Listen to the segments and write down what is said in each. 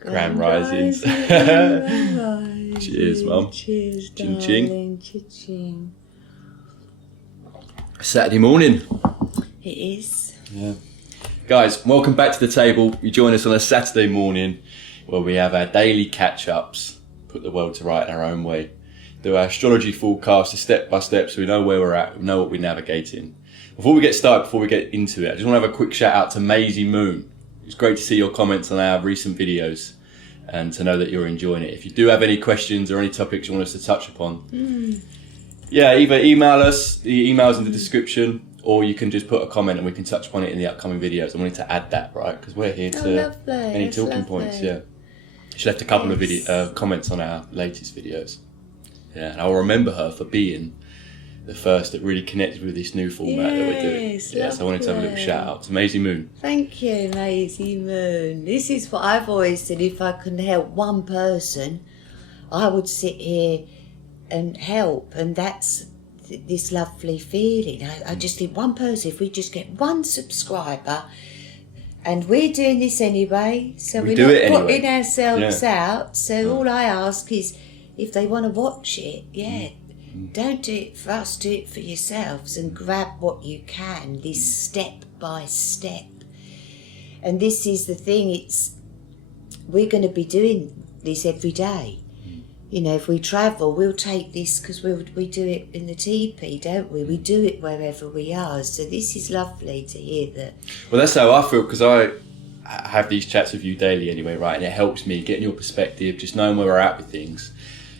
Grand risings. Cheers, Mum. Cheers, Ching, darling. ching. Ching. Saturday morning. It is. Yeah. Guys, welcome back to the table. You join us on a Saturday morning where we have our daily catch-ups, put the world to right in our own way, do our astrology forecast step by step so we know where we're at, we know what we're navigating. Before we get started, before we get into it, I just want to have a quick shout out to Maisie Moon. It's great to see your comments on our recent videos and to know that you're enjoying it. If you do have any questions or any topics you want us to touch upon, yeah, either email us, the email's in the description, or you can just put a comment and we can touch upon it in the upcoming videos. I wanted to add that, right? Because we're here to any talking points. Yeah, she left a couple of comments on our latest videos. Yeah, and I'll remember her for being the first that really connected with this new format that we're doing. Yeah, so I wanted to have a little shout out to Maisie Moon. Thank you, Maisie Moon. This is what I've always said. If I can help one person, I would sit here and help, and that's this lovely feeling. I just think one person, if we just get one subscriber, and we're doing this anyway, so we're not putting ourselves out. So all I ask is, if they want to watch it, don't do it for us, do it for yourselves and grab what you can, this step by step. And this is the thing, we're going to be doing this every day. You know, if we travel, we'll take this because we do it in the teepee, don't we? We do it wherever we are. So this is lovely to hear that. Well, that's how I feel, because I have these chats with you daily anyway, right? And it helps me getting your perspective, just knowing where we're at with things.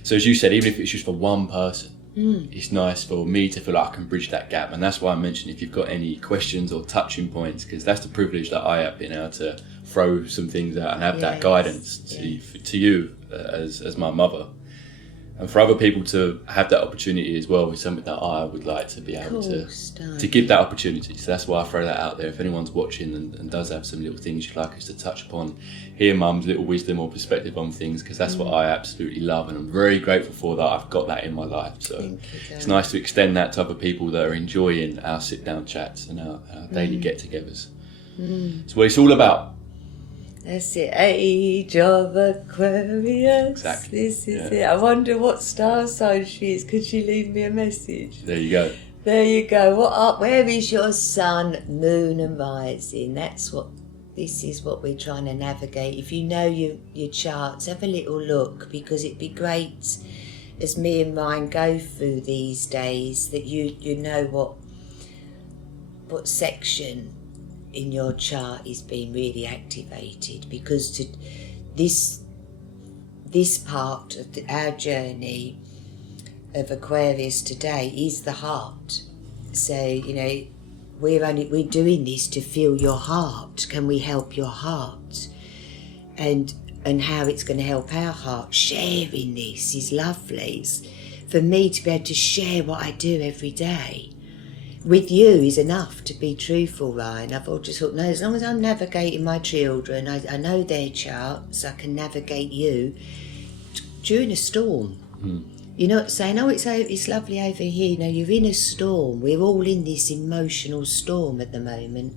So as you said, even if it's just for one person, it's nice for me to feel like I can bridge that gap. And that's why I mentioned if you've got any questions or touching points, because that's the privilege that I have, being able to throw some things out and have that guidance to you as my mother. And for other people to have that opportunity as well is something that I would like to be able to give that opportunity. So that's why I throw that out there. If anyone's watching and does have some little things you'd like us to touch upon, hear Mum's little wisdom or perspective on things, because that's what I absolutely love, and I'm very grateful for that. I've got that in my life. So it's nice to extend that to other people that are enjoying our sit-down chats and our daily get-togethers. It's what it's all about. That's it, age of Aquarius. Exactly. This is it. I wonder what star sign she is. Could she leave me a message? There you go. There you go. Where is your sun, moon and rising? This is what we're trying to navigate. If you know your charts, have a little look, because it'd be great as me and Ryan go through these days that you know what section in your chart is being really activated, because this part of our journey of Aquarius today is the heart. So you know, we're doing this to feel your heart. Can we help your heart? And how it's going to help our heart. Sharing this is lovely. It's for me to be able to share what I do every day with you is enough, to be truthful, Ryan. I've all just thought, no, as long as I'm navigating my children, I know their charts, I can navigate you during a storm. You're not saying, oh, it's lovely over here. No, you're in a storm. We're all in this emotional storm at the moment.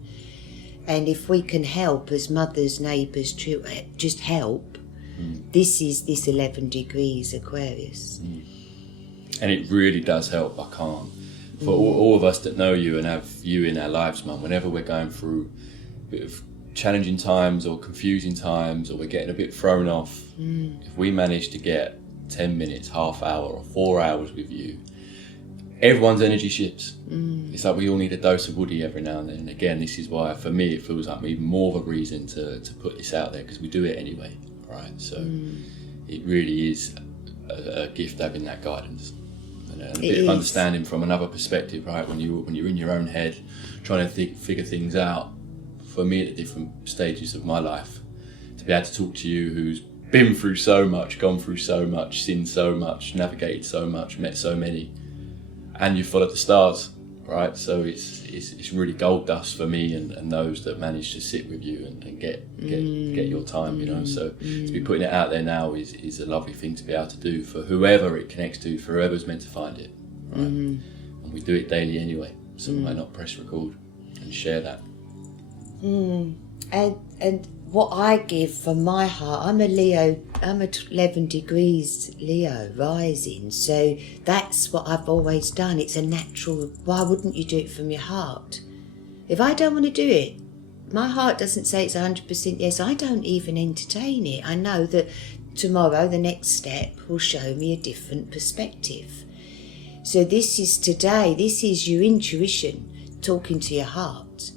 And if we can help as mothers, neighbours, just help, this is this 11 degrees Aquarius. And it really does help. I can't. For all of us that know you and have you in our lives, Mum, whenever we're going through a bit of challenging times or confusing times, or we're getting a bit thrown off, if we manage to get 10 minutes, half hour or 4 hours with you, everyone's energy shifts. It's like we all need a dose of Woody every now and then. And again, this is why for me it feels like even more of a reason to put this out there, because we do it anyway, right? So it really is a gift having that guidance. And a bit of understanding from another perspective, right? When you're in your own head, trying to figure things out. For me, at different stages of my life, to be able to talk to you, who's been through so much, gone through so much, seen so much, navigated so much, met so many, and you followed the stars, right? So it's really gold dust for me and those that manage to sit with you and get your time, you know. So to be putting it out there now is a lovely thing to be able to do for whoever it connects to, for whoever's meant to find it, right? And we do it daily anyway, so why not press record and share that? And what I give from my heart, I'm a Leo, I'm a 11 degrees Leo rising, so that's what I've always done. It's a natural, why wouldn't you do it from your heart? If I don't want to do it, my heart doesn't say it's 100% yes, I don't even entertain it. I know that tomorrow the next step will show me a different perspective. So this is today, this is your intuition talking to your heart.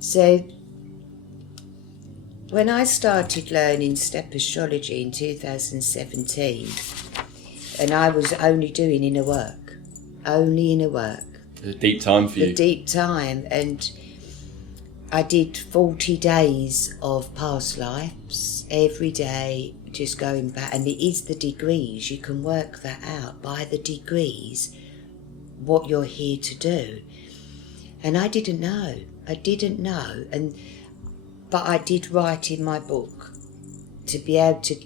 So when I started learning step astrology in 2017, and I was only doing inner work. A deep time for you. A deep time, and I did 40 days of past lives, every day, just going back, and it is the degrees, you can work that out by the degrees, what you're here to do. And I didn't know, but I did write in my book to be able to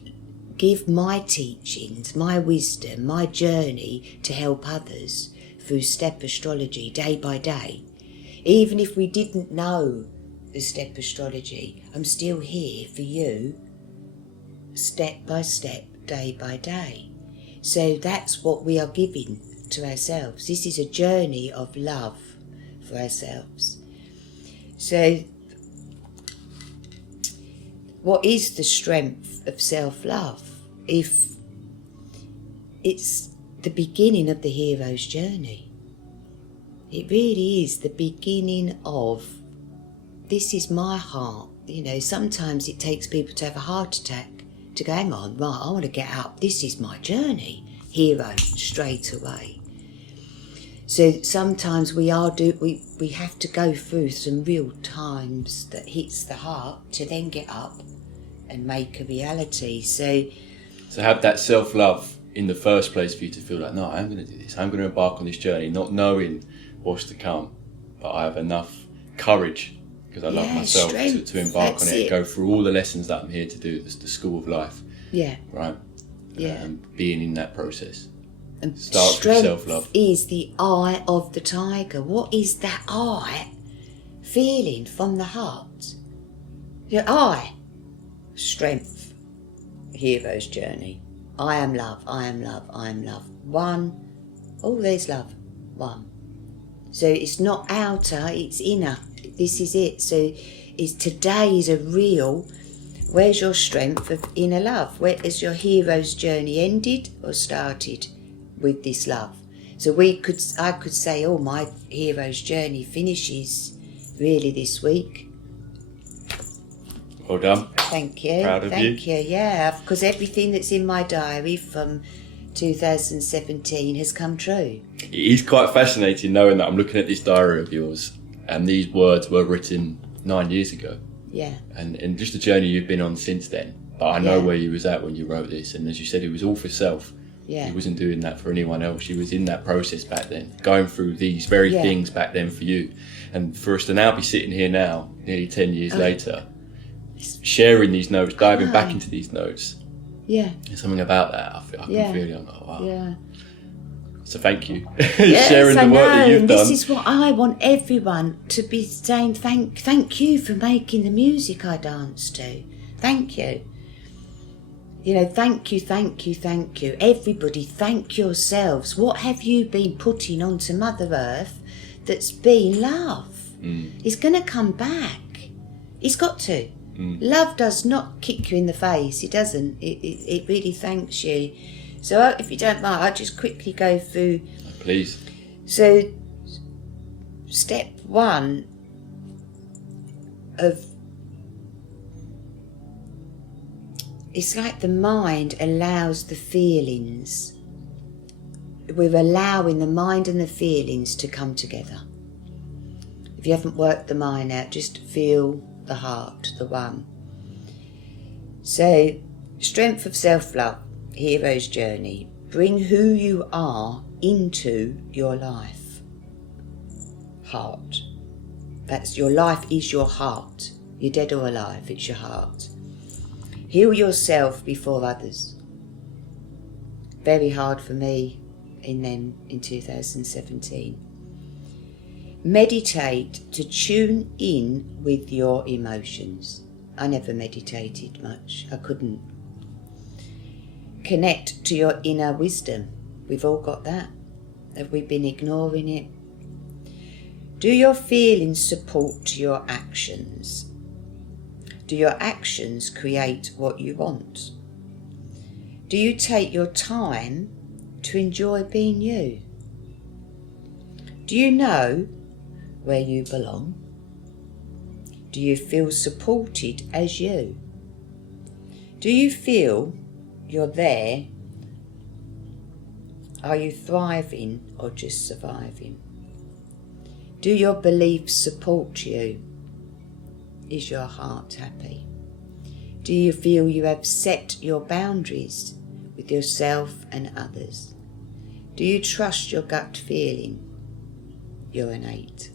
give my teachings, my wisdom, my journey to help others through step astrology day by day. Even if we didn't know the step astrology, I'm still here for you, step by step, day by day. So that's what we are giving to ourselves. This is a journey of love for ourselves. So what is the strength of self-love? If it's the beginning of the hero's journey. It really is the beginning of, this is my heart. You know, sometimes it takes people to have a heart attack to go, hang on, right, I want to get up. This is my journey. Hero, straight away. So sometimes we have to go through some real times that hits the heart to then get up and make a reality. So have that self-love in the first place for you to feel like, no, I'm going to do this. I'm going to embark on this journey, not knowing what's to come, but I have enough courage because I love myself to embark on it and go through all the lessons that I'm here to do. This the school of life. Yeah. Right. Yeah. Being in that process. And Starts with self-love. Is the eye of the tiger. What is that eye feeling from the heart? Your eye. Strength. Hero's journey. I am love, I am love, I am love. One. Oh, there's love. One. So it's not outer, it's inner. This is it. So today is a real, where's your strength of inner love? Where is your hero's journey ended or started with this love? So I could say, oh, my hero's journey finishes really this week. Well done. Thank you. Proud of you. Thank you, yeah, because everything that's in my diary from 2017 has come true. It is quite fascinating knowing that I'm looking at this diary of yours and these words were written 9 years ago. Yeah. And just the journey you've been on since then. But I know where you was at when you wrote this, and as you said, it was all for self. Yeah. You wasn't doing that for anyone else. You was in that process back then, going through these very things back then for you. And for us to now be sitting here now, nearly 10 years later, sharing these notes, diving back into these notes. Yeah. There's something about that. I can feel it. I'm like, wow. Yeah. So thank you. Yes, sharing the work that you've done. This is what I want everyone to be saying. Thank you for making the music I dance to. Thank you. You know, thank you. Everybody, thank yourselves. What have you been putting onto Mother Earth that's been love? It's going to come back. It's got to. Love does not kick you in the face. It doesn't. It really thanks you. So if you don't mind, I'll just quickly go through. Please. So step one of, it's like the mind allows the feelings. We're allowing the mind and the feelings to come together. If you haven't worked the mind out, just feel the heart, the one. So, strength of self-love, hero's journey. Bring who you are into your life. Heart. That's your life is your heart. You're dead or alive, it's your heart. Heal yourself before others. Very hard for me in 2017. Meditate to tune in with your emotions. I never meditated much. I couldn't connect to your inner wisdom. We've all got that. Have we been ignoring it? Do your feelings support your actions? Do your actions create what you want? Do you take your time to enjoy being you? Do you know where you belong? Do you feel supported as you? Do you feel you're there? Are you thriving or just surviving? Do your beliefs support you? Is your heart happy? Do you feel you have set your boundaries with yourself and others? Do you trust your gut feeling? You're an 8.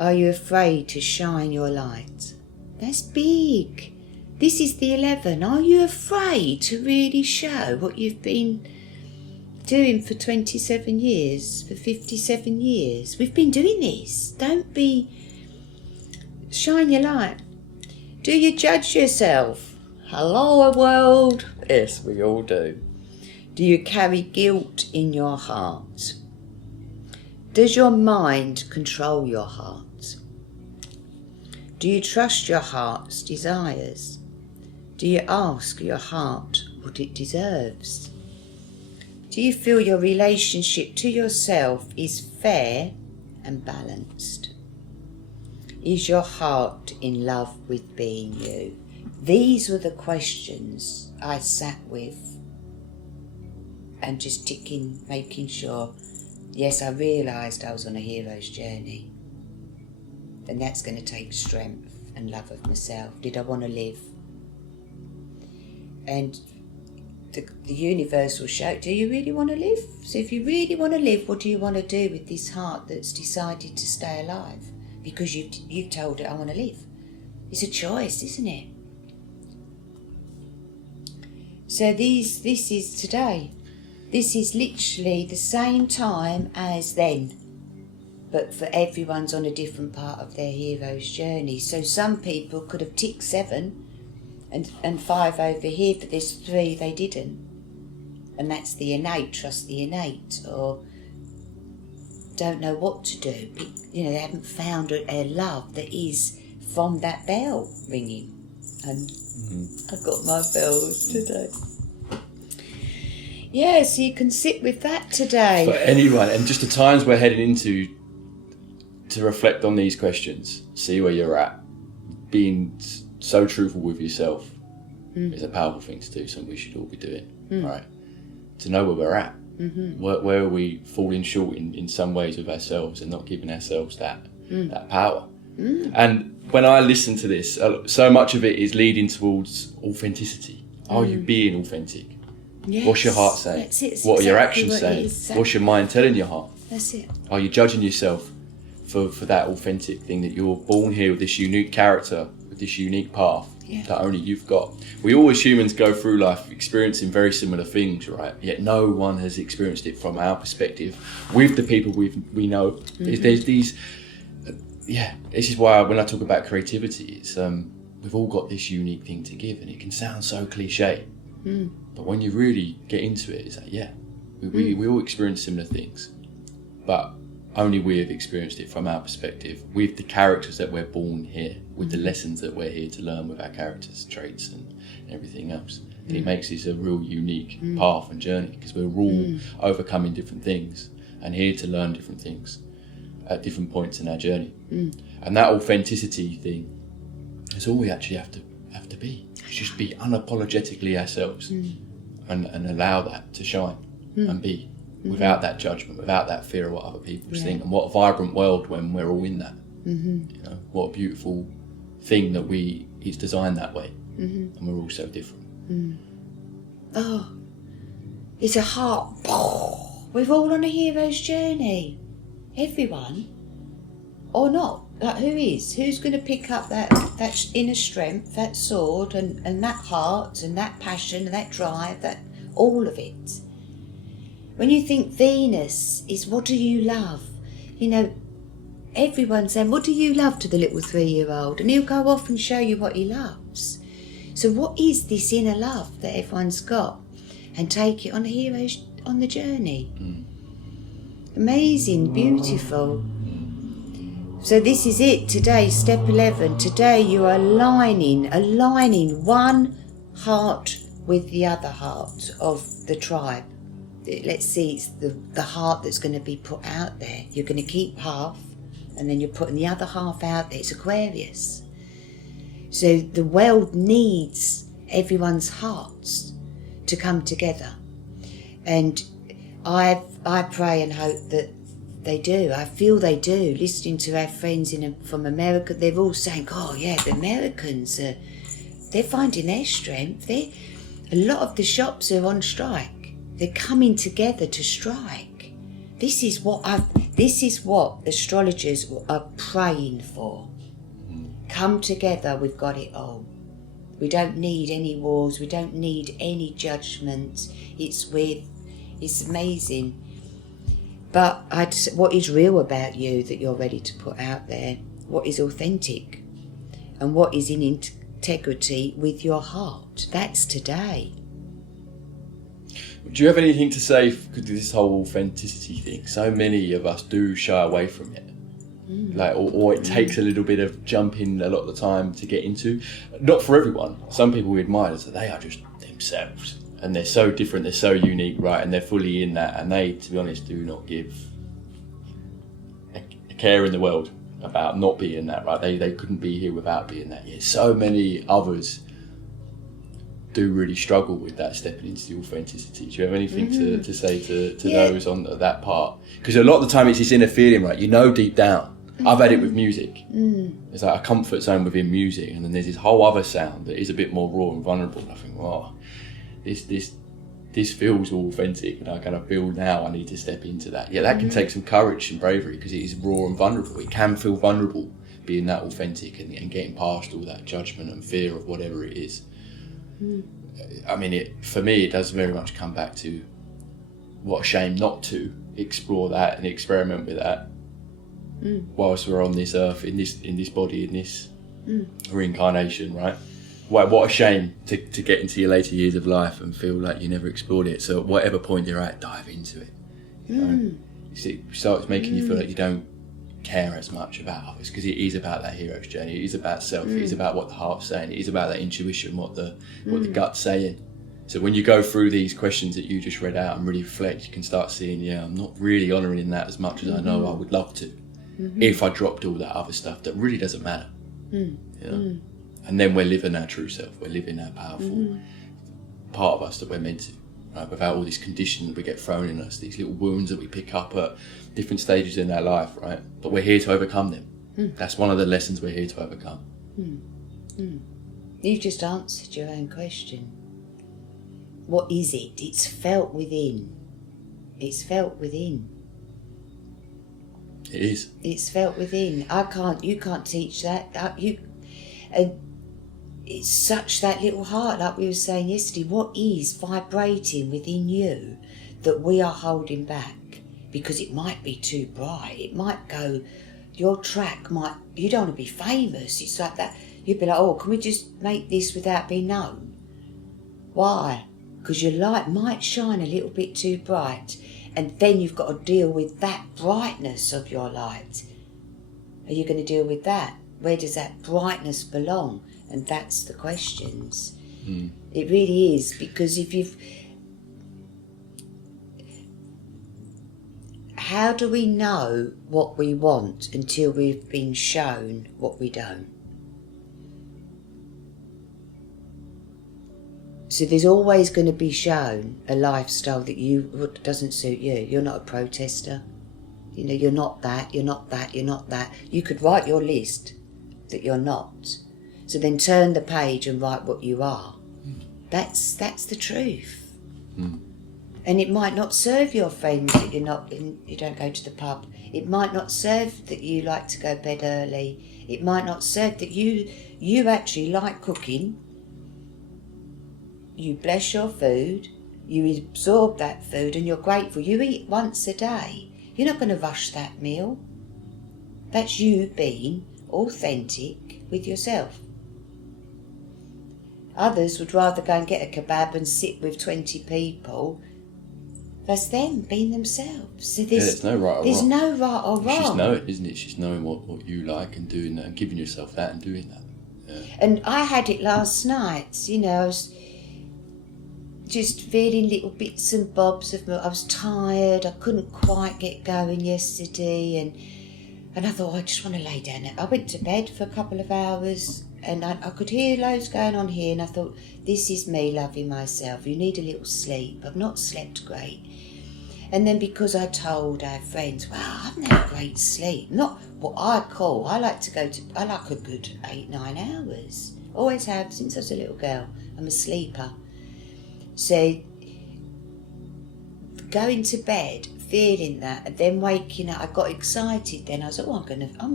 Are you afraid to shine your light? That's big. This is the 11. Are you afraid to really show what you've been doing for 27 years, for 57 years? We've been doing this. Don't be... Shine your light. Do you judge yourself? Hello, world. Yes, we all do. Do you carry guilt in your heart? Does your mind control your heart? Do you trust your heart's desires? Do you ask your heart what it deserves? Do you feel your relationship to yourself is fair and balanced? Is your heart in love with being you? These were the questions I sat with and just ticking, making sure, yes, I realised I was on a hero's journey. And that's going to take strength and love of myself. Did I want to live? And the universe will show, do you really want to live? So if you really want to live, what do you want to do with this heart that's decided to stay alive? Because you've told it, I want to live. It's a choice, isn't it? So this is today. This is literally the same time as then. But for everyone's on a different part of their hero's journey. So some people could have ticked 7 and 5 over here, but there's 3 they didn't. And that's the innate, trust the innate, or don't know what to do. You know, they haven't found a love that is from that bell ringing. And I got my bells today. Yeah, so you can sit with that today. For anyone, and just the times we're heading into, to reflect on these questions, see where you're at. Being so truthful with yourself is a powerful thing to do, something we should all be doing, right? To know where we're at. Where are we falling short in some ways of ourselves and not giving ourselves that power? And when I listen to this, so much of it is leading towards authenticity. Are you being authentic? Yes, what's your heart saying? That's it. What are your exactly actions saying? What's your mind telling your heart? That's it. Are you judging yourself for that authentic thing, that you're born here with this unique character, with this unique path that only you've got? We all as humans go through life experiencing very similar things, right? Yet no one has experienced it from our perspective with the people we know. There's these, this is why when I talk about creativity, it's we've all got this unique thing to give, and it can sound so cliche. But when you really get into it, it's like, we all experience similar things, but only we have experienced it from our perspective, with the characters that we're born here, with the lessons that we're here to learn with our characters, traits and everything else. And it makes this a real unique path and journey, because we're all overcoming different things and here to learn different things at different points in our journey. And that authenticity thing is all we actually have to be. Just be unapologetically ourselves and allow that to shine and be without that judgment, without that fear of what other people think. And what a vibrant world when we're all in that. You know, what a beautiful thing that it's designed that way, and we're all so different. Oh, it's a heart. We're all on a hero's journey. Everyone, or not. Like, who's going to pick up that inner strength, that sword, and that heart, and that passion, and that drive, that all of it? When you think Venus is, what do you love? You know, everyone's saying, what do you love, to the little 3-year-old? And he'll go off and show you what he loves. So what is this inner love that everyone's got? And take it on the journey. Amazing, beautiful. So this is it today, step 11. Today you are aligning one heart with the other heart of the tribe. Let's see, it's the heart that's going to be put out there. You're going to keep half, and then you're putting the other half out there. It's Aquarius. So the world needs everyone's hearts to come together. And I pray and hope that they do. I feel they do. Listening to our friends from America, they're all saying, oh yeah, the Americans, they're finding their strength. A lot of the shops are on strike. They're coming together to strike. This is what astrologers are praying for. Come together, we've got it all. We don't need any wars, we don't need any judgment. It's amazing. But what is real about you that you're ready to put out there? What is authentic? And what is in integrity with your heart? That's today. Do you have anything to say for this whole authenticity thing? So many of us do shy away from it. Or it takes a little bit of jumping a lot of the time to get into. Not for everyone. Some people we admire that they are just themselves. And they're so different, they're so unique, right? And they're fully in that. And they, to be honest, do not give a care in the world about not being that, right? They couldn't be here without being that. Yeah, so many others do really struggle with that, stepping into the authenticity. Do you have anything to say to those on that part? Because a lot of the time it's this inner feeling, right? You know deep down. I've had it with music. There's like a comfort zone within music, and then there's this whole other sound that is a bit more raw and vulnerable. And I think, wow, this feels all authentic, and I kind of feel now I need to step into that. Yeah, that can take some courage and bravery, because it is raw and vulnerable. It can feel vulnerable being that authentic and getting past all that judgment and fear of whatever it is. I mean, for me, it does very much come back to what a shame not to explore that and experiment with that whilst we're on this earth, in this body, in this reincarnation, right? What a shame to get into your later years of life and feel like you never explored it. So at whatever point you're at, dive into it. You know? You see, it starts making you feel like you don't care as much about others, because it is about that hero's journey. It is about self. It is about what the heart's saying. It is about that intuition, what the gut's saying. So when you go through these questions that you just read out and really reflect, you can start seeing, I'm not really honouring that as much as I know I would love to, if I dropped all that other stuff that really doesn't matter. You know? And then we're living our true self. We're living our powerful part of us that we're meant to. Right? Without all this conditioning that we get thrown in us, these little wounds that we pick up at different stages in our life, right? But we're here to overcome them. That's one of the lessons we're here to overcome. You've just answered your own question. What is it? It's felt within. It's felt within. It is. It's felt within. You can't teach that. And it's such that little heart, like we were saying yesterday, what is vibrating within you that we are holding back? Because it might be too bright. It might go, your track might, you don't want to be famous. It's like that. You'd be like, oh, can we just make this without being known? Why? Because your light might shine a little bit too bright, and then you've got to deal with that brightness of your light. Are you going to deal with that? Where does that brightness belong? And that's the questions. It really is, because how do we know what we want until we've been shown what we don't? So there's always going to be shown a lifestyle that doesn't suit you. You're not a protester. You're not that, you're not that, you're not that. You could write your list that you're not. So then turn the page and write what you are. That's the truth. And it might not serve your friends that you don't go to the pub. It might not serve that you like to go to bed early. It might not serve that you actually like cooking. You bless your food, you absorb that food, and you're grateful. You eat once a day. You're not going to rush that meal. That's you being authentic with yourself. Others would rather go and get a kebab and sit with 20 people. That's them being themselves. So there's no right or wrong. There's no right or wrong. It's just know it, isn't it? It's just knowing what you like and doing that and giving yourself that and doing that. Yeah. And I had it last night, you know, I was just feeling little bits and bobs of I was tired, I couldn't quite get going yesterday, and I thought, I just want to lay down. I went to bed for a couple of hours and I could hear loads going on here, and I thought, this is me loving myself. You need a little sleep. I've not slept great. And then because I told our friends, wow, I haven't had a great sleep. Not what I like a good 8-9 hours. Always have, since I was a little girl. I'm a sleeper. So going to bed, feeling that, and then waking up, I got excited then. I was like, I'm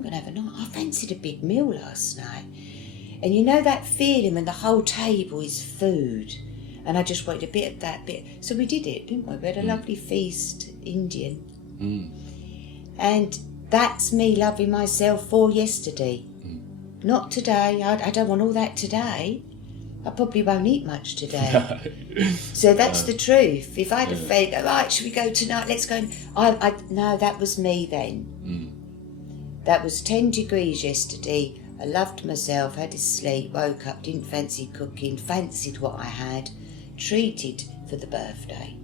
gonna have a night. I fancied a big meal last night. And you know that feeling when the whole table is food, and I just wanted a bit of that bit. So we did it, didn't we? We had a lovely feast, Indian. And that's me loving myself for yesterday. Not today. I don't want all that today. I probably won't eat much today. So that's the truth. If I'd have said, right, should we go tonight? Let's go. No, that was me then. That was 10 degrees yesterday. I loved myself, had a sleep, woke up, didn't fancy cooking, fancied what I had, treated for the birthday.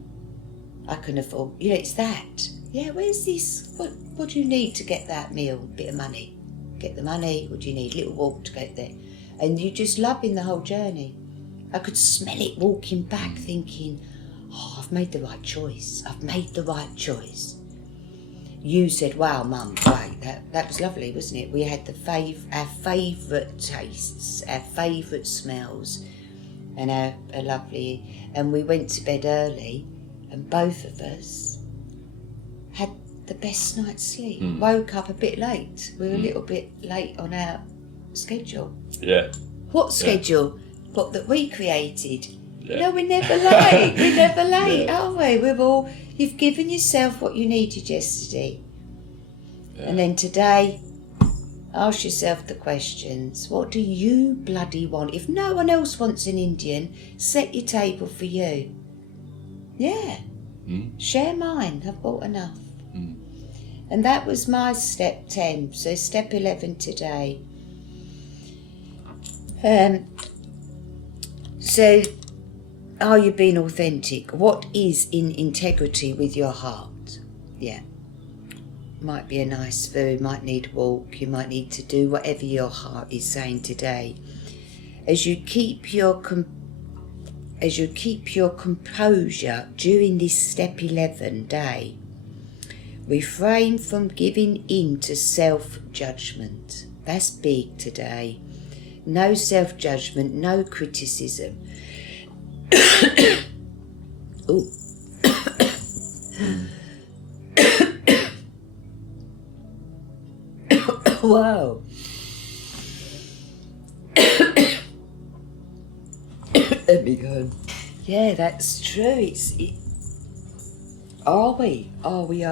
I can afford, it's that. Yeah, where's this? What do you need to get that meal? A bit of money. Get the money. What do you need? A little walk to get there. And you're just loving the whole journey. I could smell it walking back thinking, I've made the right choice. I've made the right choice. You said, wow, Mum, great. That was lovely, wasn't it? We had our favourite tastes, our favourite smells, and our lovely... And we went to bed early, and both of us had the best night's sleep. Woke up a bit late. We were a little bit late on our schedule. Yeah. What schedule? What that we created? Yeah. No, we're never late. We're never late, are we? You've given yourself what you needed yesterday. Yeah. And then today, ask yourself the questions. What do you bloody want? If no one else wants an Indian, set your table for you. Yeah. Share mine. I've bought enough. And that was my step 10. So step 11 today. So, are you being authentic? What is in integrity with your heart? Yeah. Might be a nice food, might need a walk, you might need to do whatever your heart is saying today. As you keep your composure during this step 11 day, refrain from giving in to self-judgment. That's big today. No self-judgment, no criticism. Ooh. Wow. Let me go. Yeah, that's true. Are we? Are we?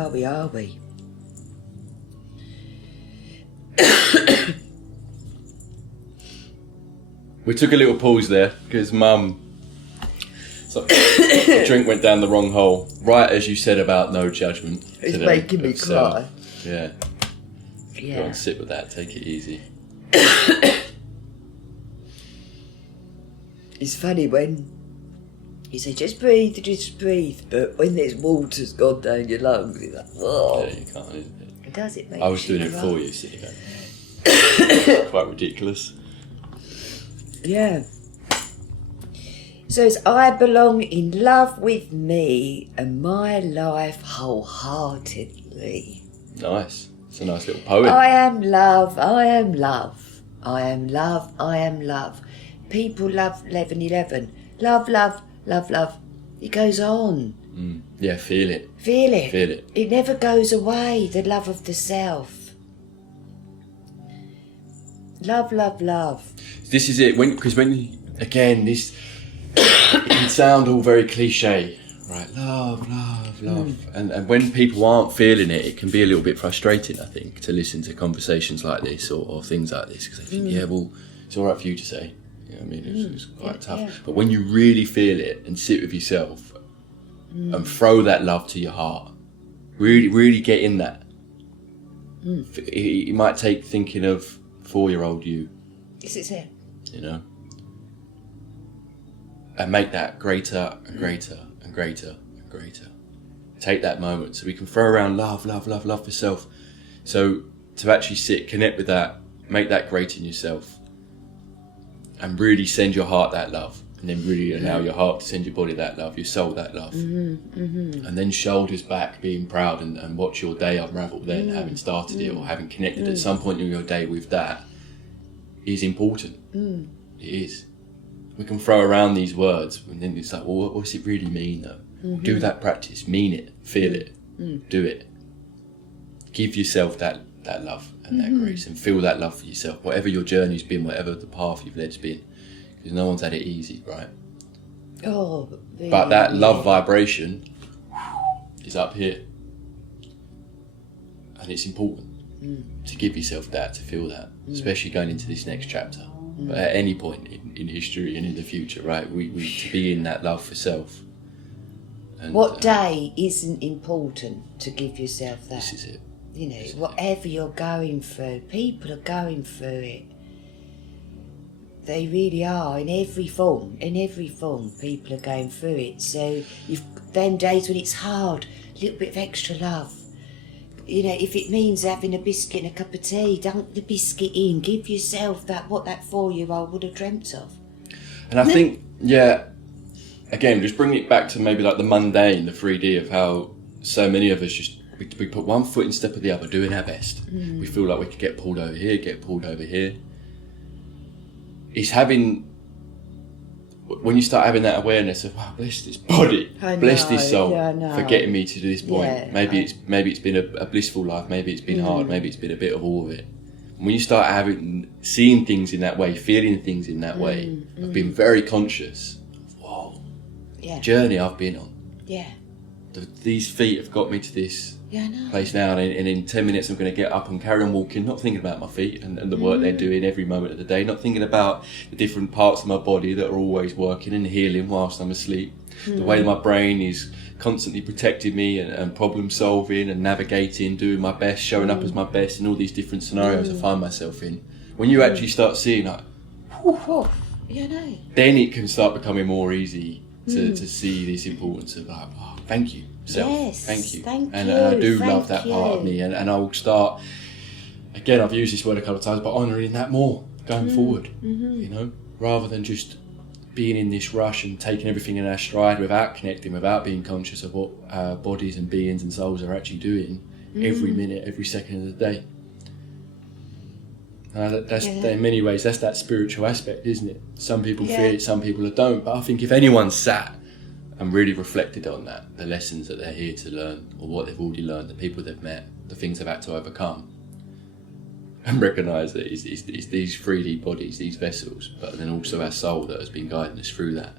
We took a little pause there because Mum, the drink went down the wrong hole. Right as you said about no judgment. It's making me cry. Yeah. Go and sit with that. Take it easy. It's funny when you say just breathe, but when there's water's gone down your lungs, it's like, oh. Yeah, you can't, isn't it? It does, it makes I was doing it for you, sitting there. Quite ridiculous. Yeah. So it's I belong in love with me and my life wholeheartedly. Nice. It's a nice little poem. I am love, I am love. I am love, I am love. People love 11:11. Love, love, love, love. It goes on. Yeah, feel it. Feel it. Feel it. It never goes away, the love of the self. Love, love, love. This is it. Again, this, it can sound all very cliche, right? Love, love, And when people aren't feeling it, it can be a little bit frustrating, I think, to listen to conversations like this or things like this, because they think, yeah, well, it's all right for you to say. You know what I mean? It's quite tough. Yeah. But when you really feel it and sit with yourself and throw that love to your heart, really get in that. It might take thinking of 4-year-old you. This is it. You know? And make that greater and greater and greater and greater. Take that moment so we can throw around love for self. So to actually sit, connect with that, make that great in yourself, and really send your heart that love, and then really allow your heart to send your body that love, your soul that love, and then shoulders back, being proud, and watch your day unravel then, having started it or having connected at some point in your day with that is important. It is. We can throw around these words and then it's like, well, what does it really mean though? Do that practice, mean it, feel it, do it. Give yourself that love and that grace, and feel that love for yourself, whatever your journey's been, whatever the path you've led's been, because no one's had it easy, right? Oh, really, but that love vibration is up here, and it's important to give yourself that, to feel that, especially going into this next chapter. But at any point in history and in the future, right, we to be in that love for self. And, what day isn't important to give yourself that? This is it. You know, whatever you're going through, people are going through it. They really are, in every form, people are going through it. So you've them days when it's hard, a little bit of extra love. You know, if it means having a biscuit and a cup of tea, dunk the biscuit in, give yourself what that 4-year-old would have dreamt of. And I think, yeah, again, just bringing it back to maybe like the mundane, the 3D of how so many of us just, we put one foot in step of the other, doing our best. We feel like we could get pulled over here, get pulled over here. It's having, when you start having that awareness of, wow, bless this body, bless this soul for getting me to this point. Yeah, maybe it's been a blissful life, maybe it's been hard, maybe it's been a bit of all of it. And when you start seeing things in that way, feeling things in that way, of being very conscious of, whoa, journey I've been on. Yeah. These feet have got me to this place now, and in 10 minutes I'm going to get up and carry on walking, not thinking about my feet and the work they're doing every moment of the day, not thinking about the different parts of my body that are always working and healing whilst I'm asleep, the way my brain is constantly protecting me and problem solving and navigating, doing my best, showing up as my best in all these different scenarios I find myself in. When you actually start seeing that, then it can start becoming more easy to see this importance of like, oh, thank you, self. Yes, thank you. And I do love that part of me, and I will start, again, I've used this word a couple of times, but honouring that more going forward, you know, rather than just being in this rush and taking everything in our stride without connecting, without being conscious of what our bodies and beings and souls are actually doing every minute, every second of the day. In many ways, that's that spiritual aspect, isn't it? Some people feel it, some people don't. But I think if anyone sat and really reflected on that, the lessons that they're here to learn, or what they've already learned, the people they've met, the things they've had to overcome, and recognise that it's these 3D bodies, these vessels, but then also our soul that has been guiding us through that.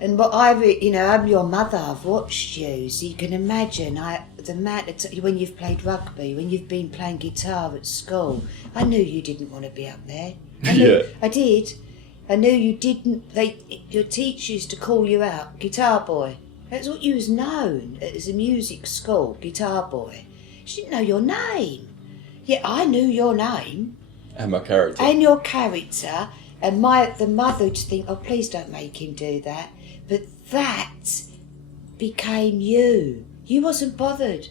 And what I'm your mother, I've watched you, so you can imagine the amount of when you've played rugby, when you've been playing guitar at school. I knew you didn't want to be up there. I did. I knew you didn't. Your teacher used to call you out, guitar boy. That's what you was known as a music school, guitar boy. She didn't know your name. Yet I knew your name. And my character. And your character. And the mother would think, oh, please don't make him do that. But that became you. You wasn't bothered.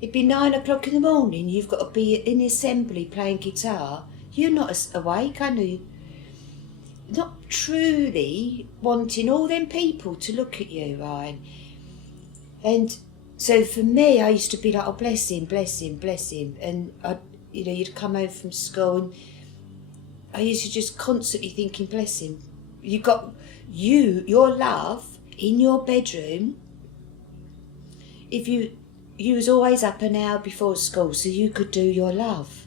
It'd be 9 o'clock in the morning. You've got to be in the assembly playing guitar. You're not awake, I knew. Not truly wanting all them people to look at you, Ryan. And so for me, I used to be like, oh, bless him, bless him, bless him. And you'd come home from school, and I used to just constantly thinking, bless him. You got your love in your bedroom. If you was always up an hour before school, so you could do your love.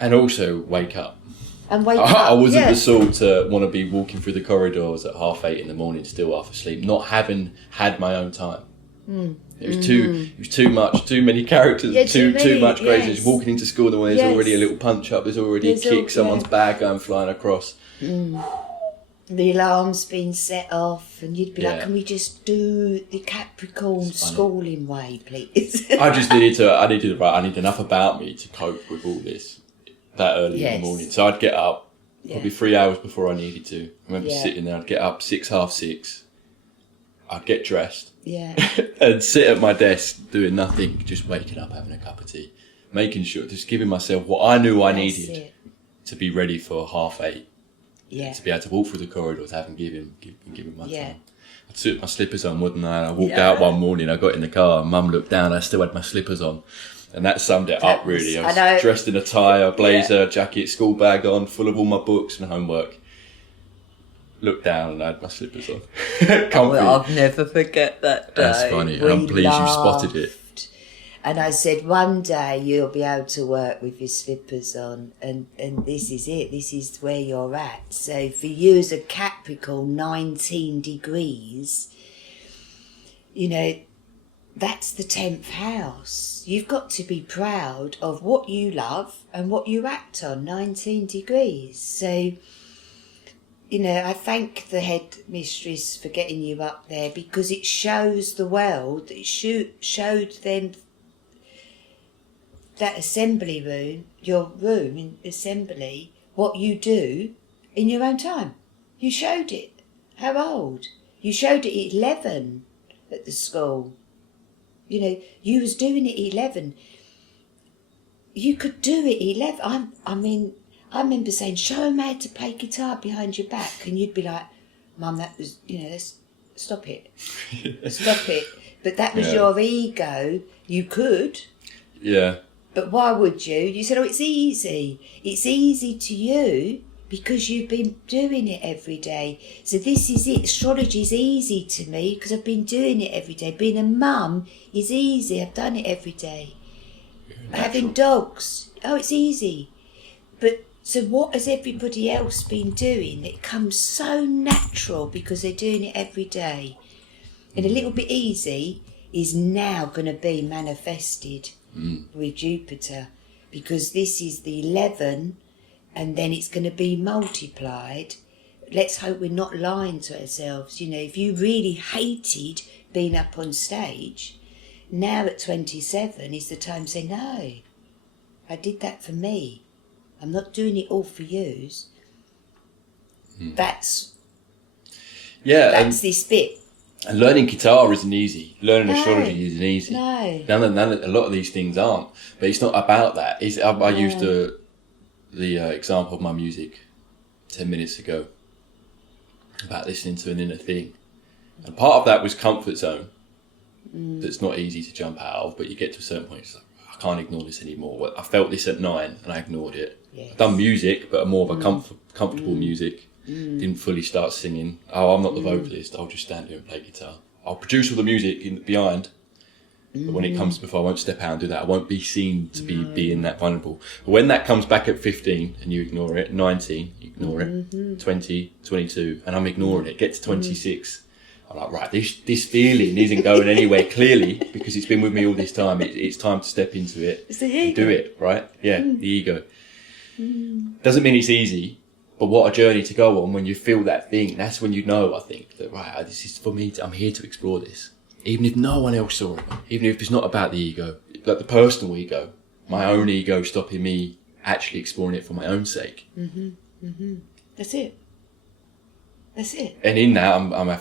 And also wake up. and wake up. I wasn't the sort to want to be walking through the corridors at 8:30 in the morning, still half asleep, not having had my own time. It was too much, too many characters, too much craziness. Yes. Walking into school in the morning, there's already a little punch up, there's already a kick, someone's bag going flying across. The alarm's been set off, and you'd be like, "Can we just do the Capricorn schooling way, please?" I need enough about me to cope with all this that early in the morning. So I'd get up probably 3 hours before I needed to. I remember sitting there, I'd get up 6, half 6. I'd get dressed and sit at my desk doing nothing, just waking up, having a cup of tea, making sure, just giving myself what I knew I needed to be ready for 8:30. Yeah. To be able to walk through the corridors, having given my time. I'd put my slippers on, wouldn't I? I walked out one morning, I got in the car, and Mum looked down, I still had my slippers on. And that summed it up, really. I was dressed in a tie, a blazer, jacket, school bag on, full of all my books and homework. Looked down and I had my slippers on. I'll never forget that day. That's funny. I'm pleased you spotted it. And I said, one day you'll be able to work with your slippers on, and this is it. This is where you're at. So for you as a Capricorn, 19 degrees, you know, that's the 10th house. You've got to be proud of what you love and what you act on, 19 degrees. So, you know, I thank the head mistress for getting you up there, because it shows the world, it showed them that assembly room, your room in assembly, what you do in your own time. You showed it. How old? You showed it at 11 at the school. You know, you was doing it at 11. You could do it at 11. I remember saying, show them how to play guitar behind your back. And you'd be like, Mum, that was, you know, let's stop it. Stop it. But that was your ego. You could. Yeah. But why would you? You said, it's easy. It's easy to you because you've been doing it every day. So this is it. Astrology is easy to me because I've been doing it every day. Being a mum is easy. I've done it every day. Having dogs, it's easy. But so what has everybody else been doing? It comes so natural because they're doing it every day. And a little bit easy is now going to be manifested with Jupiter, because this is the 11 and then it's going to be multiplied. Let's hope we're not lying to ourselves. You know, if you really hated being up on stage, now at 27 is the time to say, no, I did that for me. I'm not doing it all for yous. That's this bit. And learning guitar isn't easy. Learning astrology isn't easy. No. A lot of these things aren't. But it's not about that. I used the example of my music 10 minutes ago about listening to an inner thing. And part of that was comfort zone. That's not easy to jump out of, but you get to a certain point, it's like, I can't ignore this anymore. I felt this at 9 and I ignored it. Yes. I've done music, but more of a comfortable music. Didn't fully start singing. I'm not the vocalist. I'll just stand here and play guitar. I'll produce all the music behind. But when it comes before, I won't step out and do that. I won't be seen to be being that vulnerable. But when that comes back at 15 and you ignore it, 19, you ignore it, 20, 22, and I'm ignoring it, get to 26. I'm like, right, this feeling isn't going anywhere clearly because it's been with me all this time. It's time to step into it and do it, right? Yeah, the ego. Doesn't mean it's easy. But what a journey to go on when you feel that thing. That's when you know, I think, that, right, this is for me. I'm here to explore this. Even if no one else saw it. Even if it's not about the ego. Like the personal ego. My own ego stopping me actually exploring it for my own sake. That's it. And in that, I'm not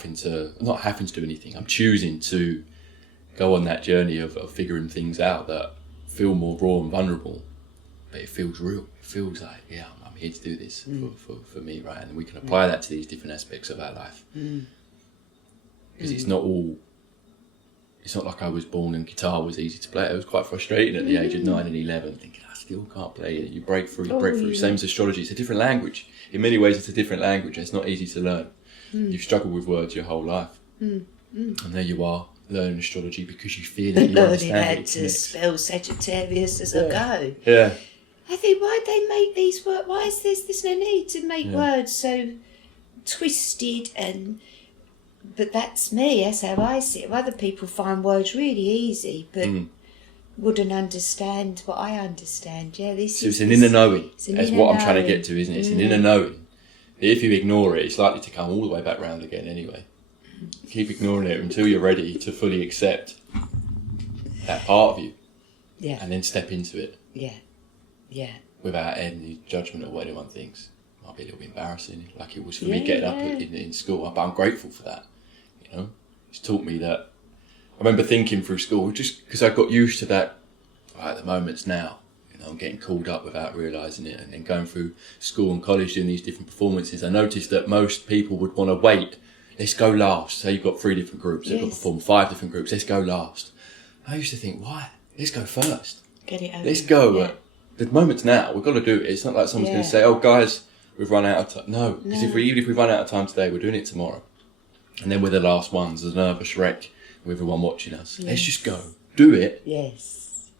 having to do anything. I'm choosing to go on that journey of figuring things out that feel more raw and vulnerable. But it feels real. It feels like, I'm here to do this for me, right? And we can apply that to these different aspects of our life. Because it's not like I was born and guitar was easy to play. It was quite frustrating at the age of 9 and 11, thinking, I still can't play it. You break through. Same as astrology, it's a different language. In many ways, it's a different language. It's not easy to learn. You've struggled with words your whole life. And there you are, learning astrology because you feel it, you understand it. Learning how to spell Sagittarius as I go. Yeah. I think, why'd they make these words? Why is there's no need to make words so twisted and... But that's me, that's how I see it. Other people find words really easy, but wouldn't understand what I understand. Yeah, it's an inner knowing. That's what I'm trying to get to, isn't it? It's an inner knowing. If you ignore it, it's likely to come all the way back round again anyway. Keep ignoring it until you're ready to fully accept that part of you. Yeah. And then step into it. Yeah. Yeah. Without any judgment of what anyone thinks. Might be a little bit embarrassing, like it was for me getting up in school. But I'm grateful for that. You know, it's taught me that. I remember thinking through school, just because I got used to that. At the moments now, you know, I'm getting called up without realising it, and then going through school and college doing these different performances. I noticed that most people would want to wait. Let's go last. Say you've got 3 different groups, they've got to perform 5 different groups. Let's go last. I used to think, why? Let's go first. Get it over. Let's go. Yeah. The moments now, we've got to do it. It's not like someone's going to say, "Oh, guys, we've run out of time." No, because even if we run out of time today, we're doing it tomorrow. And then we're the last ones. There's a nervous wreck with everyone watching us. Yes. Let's just go. Do it. Yes.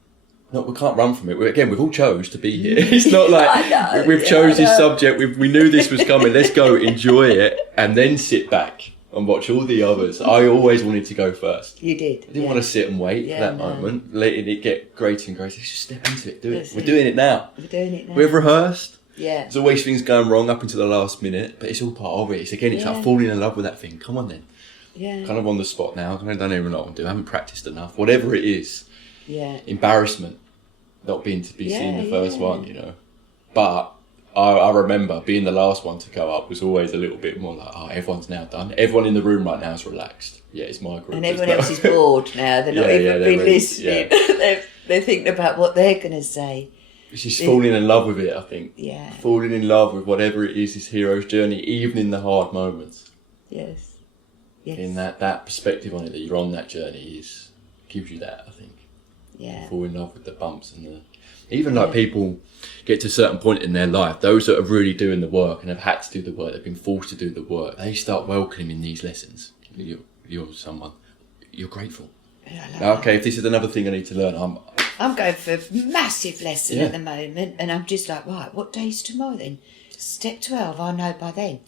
No, we can't run from it. We've all chose to be here. It's not like we've chose this subject. We knew this was coming. Let's go, enjoy it, and then sit back and watch all the others. I always wanted to go first. You did. I didn't want to sit and wait for that moment, letting it get greater and greater. Let's just step into it, do it. We're doing it now. We've rehearsed. Yeah. There's always things going wrong up until the last minute, but it's all part of it. It's like falling in love with that thing. Come on then. Yeah. Kind of on the spot now. I don't even know what I'm doing. I haven't practiced enough. Whatever it is. Yeah. Embarrassment. Not being to be seen the first one, you know. But I remember being the last one to go up was always a little bit more like, oh, everyone's now done. Everyone in the room right now is relaxed. Yeah, it's my group. And everyone else is bored now. They're not even been listening. Yeah. they're thinking about what they're going to say. It's just falling in love with it, I think. Yeah. Falling in love with whatever it is, this hero's journey, even in the hard moments. Yes. Yes. In that perspective on it, that you're on that journey, gives you that, I think. Yeah. Fall in love with the bumps and even like people get to a certain point in their life, those that are really doing the work and have had to do the work, they've been forced to do the work, they start welcoming these lessons. You're someone, you're grateful. Okay, if this is another thing I need to learn, I'm going for a massive lesson at the moment, and I'm just like, right, what day's tomorrow then? Step 12, I know by then.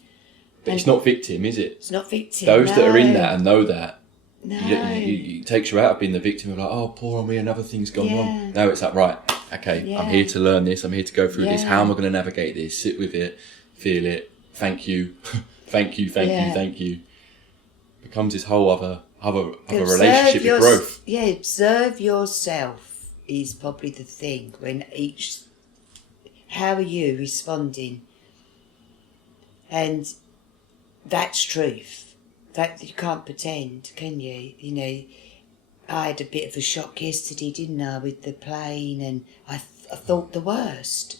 But it's not victim, is it? It's not victim. Those that are in that and know that, no. It takes you out of being the victim of like, oh, poor on me, another thing's gone wrong. No, it's like, right, okay, I'm here to learn this, I'm here to go through this. How am I going to navigate this? Sit with it, feel it, thank you, thank you. Becomes this whole other relationship with growth. Yeah, observe yourself is probably the thing. How are you responding? And that's truth. That you can't pretend, can you? You know, I had a bit of a shock yesterday, didn't I, with the plane, and I thought the worst.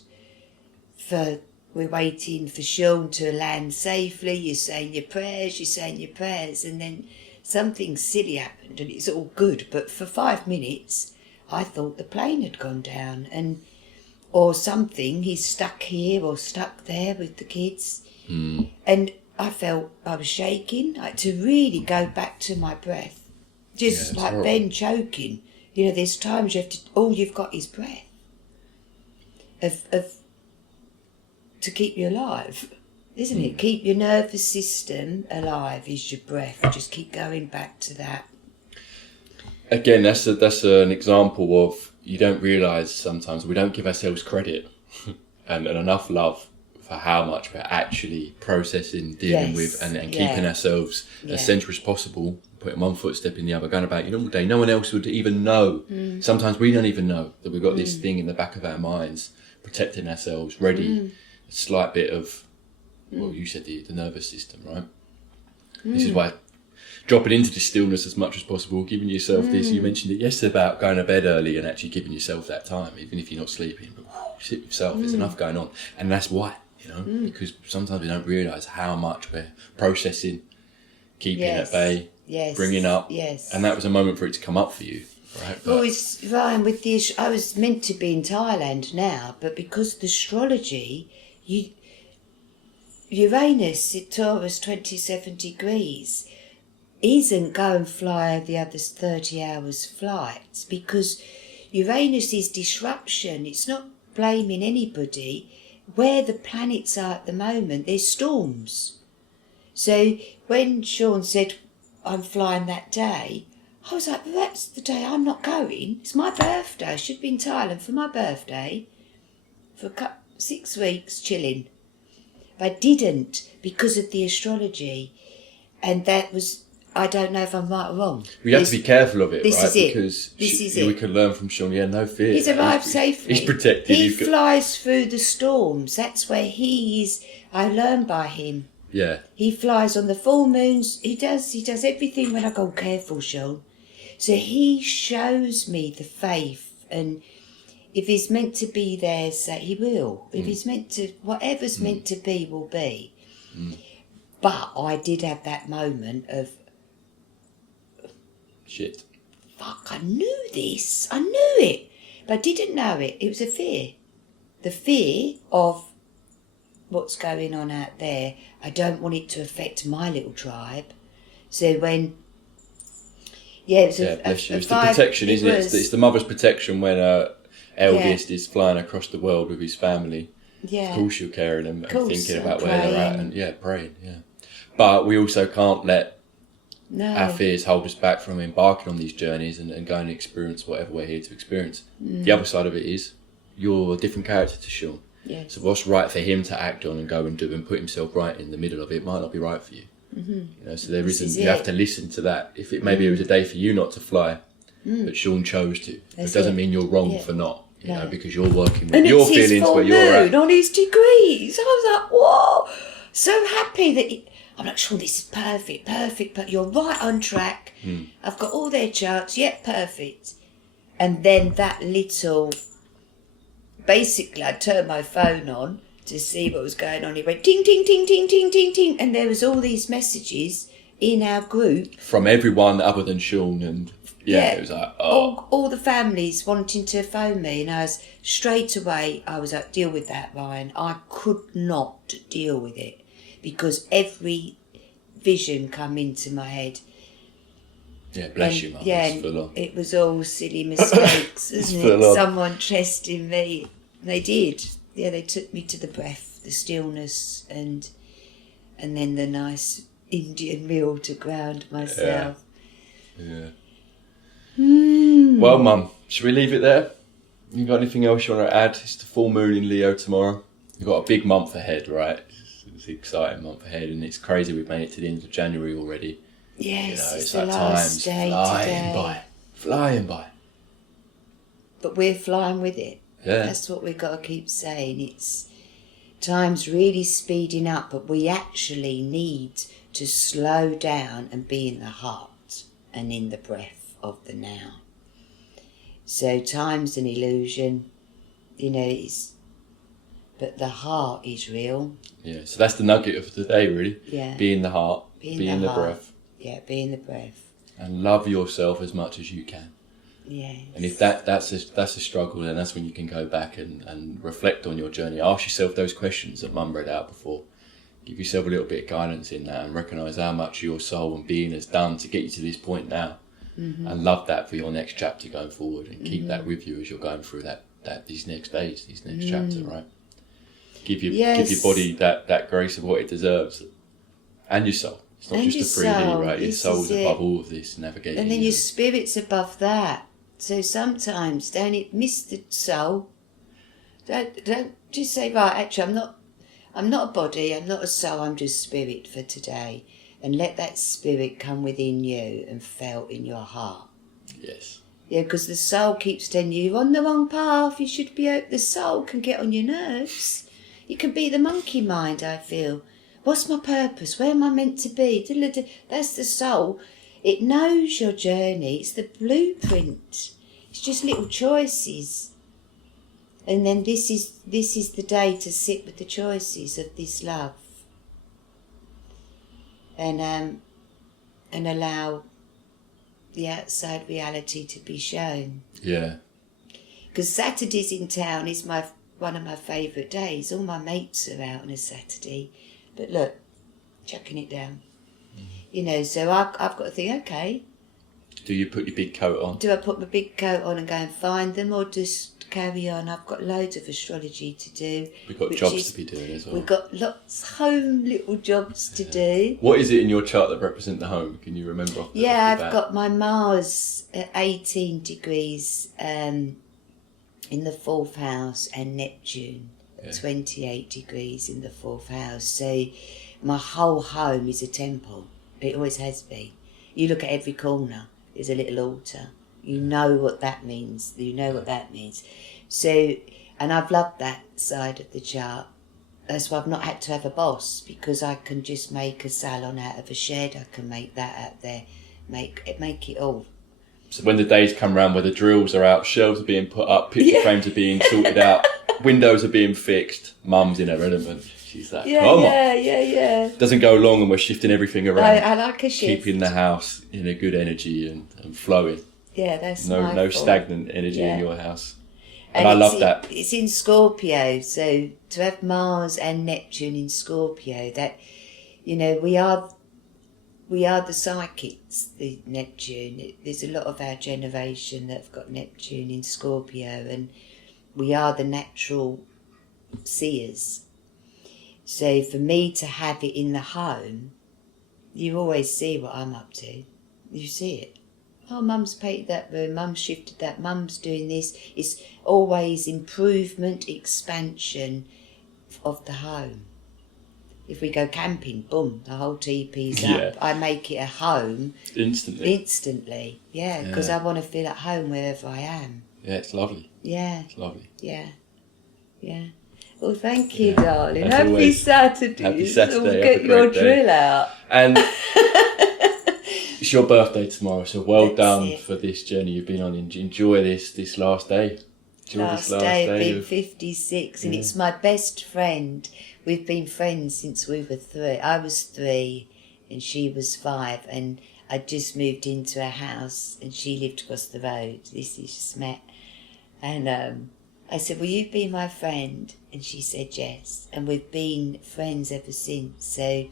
We're waiting for Sean to land safely, you're saying your prayers, and then something silly happened, and it's all good, but for 5 minutes, I thought the plane had gone down, or something, he's stuck here or stuck there with the kids, and I felt I was shaking, like to really go back to my breath. Just like horrible. Ben choking. You know, there's times all you've got is breath. To keep you alive, isn't it? Keep your nervous system alive is your breath. Just keep going back to that. Again, that's an example of you don't realise sometimes we don't give ourselves credit and enough love for how much we're actually processing, dealing with, and keeping ourselves as central as possible, putting one footstep in the other, going about your normal day. No one else would even know. Sometimes we don't even know that we've got this thing in the back of our minds, protecting ourselves, ready. A slight bit of, well, you said the nervous system, right? This is why dropping into this stillness as much as possible, giving yourself this, you mentioned it yesterday about going to bed early and actually giving yourself that time, even if you're not sleeping, but sit with yourself, there's enough going on. And that's why. You know, because sometimes we don't realise how much we're processing, keeping at bay, bringing up. Yes. And that was a moment for it to come up for you, right? Well, it's Ryan with the. I was meant to be in Thailand now, but because of the astrology, Uranus at Taurus 27 degrees isn't go and fly the other 30 hours flights because Uranus is disruption. It's not blaming anybody. Where the planets are at the moment, there's storms. So when Sean said, I'm flying that day, I was like, well, that's the day I'm not going. It's my birthday. I should be in Thailand for my birthday for 6 weeks chilling. But I didn't because of the astrology. And that was, I don't know if I'm right or wrong. We have to be careful of it, this right? Is it. Because this is we it. can learn from Sean, no fear. He's arrived safely. He's protected. He flies through the storms. That's where he is. I learn by him. Yeah. He flies on the full moons. He does everything when I go, careful, Sean. So he shows me the faith, and if he's meant to be there, so he will. If he's meant to, whatever's meant to be will be. But I did have that moment of, shit. fuck, I knew this. I knew it. But I didn't know it. It was a fear. The fear of what's going on out there. I don't want it to affect my little tribe. So when... Yeah, it was bless you. It's the protection, isn't it? It's the mother's protection when eldest is flying across the world with his family. Yeah. Of course you're caring and thinking about praying. where they're at and praying, But we also can't let our fears hold us back from embarking on these journeys and going to experience whatever we're here to experience. The other side of it is you're a different character to Sean. Yes. So what's right for him to act on and go and do and put himself right in the middle of it might not be right for you. So there isn't. You have to listen to that. If it maybe it was a day for you not to fly, but Sean chose to. It doesn't mean you're wrong for not. You know, because you're working with your feelings where you're at. On his degrees. I was like, whoa, so happy that I'm like, sure, this is perfect, but you're right on track. I've got all their charts, perfect. And then that little, basically I turned my phone on to see what was going on. It went ting, ting, ting, ting, ting, ting, ting. And there was all these messages in our group. From everyone other than Sean and... it was like, all the families wanting to phone me, and I was straight away, I was like, deal with that, Ryan. I could not deal with it because every vision come into my head. Yeah, bless you, Mum. It's full on. It was all silly mistakes, isn't it? Someone trusting me. They did. Yeah, they took me to the breath, the stillness, and then the nice Indian meal to ground myself. Yeah. Well, Mum, should we leave it there? You got anything else you want to add? It's the full moon in Leo tomorrow. You've got a big month ahead, right? It's an exciting month ahead, and it's crazy we've made it to the end of January already. Yes, it's the like last day today. Flying by. But we're flying with it. Yeah. That's what we've got to keep saying. It's time's really speeding up, but we actually need to slow down and be in the heart and in the breath of the now. So time's an illusion, but the heart is real. Yeah, so that's the nugget of the day, really. Yeah. Be in the heart, be in the breath. Yeah, be in the breath. And love yourself as much as you can. Yes. And if that's a struggle, then that's when you can go back and reflect on your journey. Ask yourself those questions that Mum read out before. Give yourself a little bit of guidance in that and recognise how much your soul and being has done to get you to this point now. And love that for your next chapter going forward, and keep that with you as you're going through these next days, these next chapter, right? Give your body that grace of what it deserves, and your soul. It's not just a 3D, right? Your soul's above all of this, navigating. And then your spirit's above that. So sometimes don't miss the soul. Don't just say, right, actually I'm not a body, I'm not a soul, I'm just spirit for today. And let that spirit come within you and felt in your heart. Yes. Yeah, because the soul keeps telling you, you're on the wrong path, you should be out. The soul can get on your nerves. It can be the monkey mind, I feel. What's my purpose? Where am I meant to be? That's the soul. It knows your journey. It's the blueprint. It's just little choices. And then this is the day to sit with the choices of this love. And allow the outside reality to be shown. Yeah. Because Saturdays in town is one of my favourite days. All my mates are out on a Saturday. But look, chucking it down. So I've got to think, okay. Do you put your big coat on? Do I put my big coat on and go and find them, or just carry on. I've got loads of astrology to do. We've got jobs to be doing as well. We've got lots home little jobs to do. What is it in your chart that represent the home? Can you remember off the I've got my Mars at 18 degrees in the 4th house, and Neptune at 28 degrees in the 4th house. So my whole home is a temple. It always has been. You look at every corner, there's a little altar. You know what that means. So, and I've loved that side of the chart. That's why I've not had to have a boss, because I can just make a salon out of a shed. I can make that out there, make it all. So when the days come round where the drills are out, shelves are being put up, picture frames are being sorted out, windows are being fixed, Mum's in her element. She's like, come on. Doesn't go long and we're shifting everything around. I like a shift. Keeping the house in a good energy and flowing. Yeah, that's no stagnant energy in your house. And I love that. It's in Scorpio, so to have Mars and Neptune in Scorpio, that, you know, we are the psychics, the Neptune. There's a lot of our generation that have got Neptune in Scorpio, and we are the natural seers. So for me to have it in the home, you always see what I'm up to. You see it. Oh, Mum's painted that room, Mum's shifted that, Mum's doing this. It's always improvement, expansion of the home. If we go camping, boom, the whole teepee's up. I make it a home. Instantly, because I want to feel at home wherever I am. Yeah, it's lovely. Yeah. It's lovely. Yeah. Well, thank you, darling. Happy Saturday. Happy Saturday. Get your drill out. And it's your birthday tomorrow, so well done for this journey you've been on. Enjoy this last day. Last day, I've been 56, and it's my best friend. We've been friends since we were 3. I was 3 and she was 5, and I just moved into a house and she lived across the road. This is just met. And I said, will you be my friend? And she said yes. And we've been friends ever since. So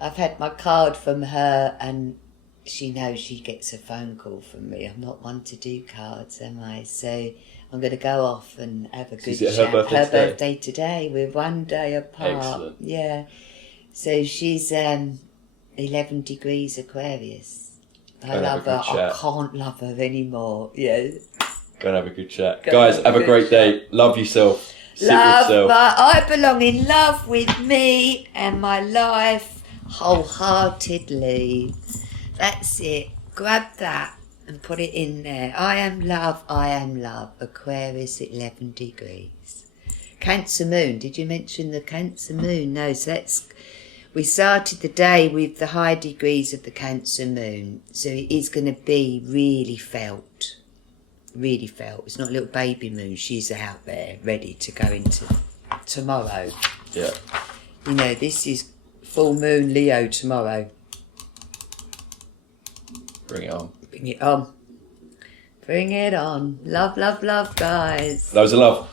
I've had my card from her, and she knows she gets a phone call from me. I'm not one to do cards, am I? So I'm going to go off and have a good chat. Her birthday today. We're 1 day apart. Excellent. Yeah. So she's 11 degrees Aquarius. I love her. I can't love her anymore. Yeah. Go and have a good chat. Guys, have a great day. Love yourself. Sit with yourself. I belong in love with me and my life wholeheartedly. That's it. Grab that and put it in there. I am love, Aquarius at 11 degrees. Cancer moon. Did you mention the Cancer moon? No, so we started the day with the high degrees of the Cancer moon. So it is going to be really felt. Really felt. It's not a little baby moon. She's out there ready to go into tomorrow. Yeah. You know, this is full moon Leo tomorrow. Bring it on. Bring it on. Bring it on. Love, love, love, guys. Loads of love.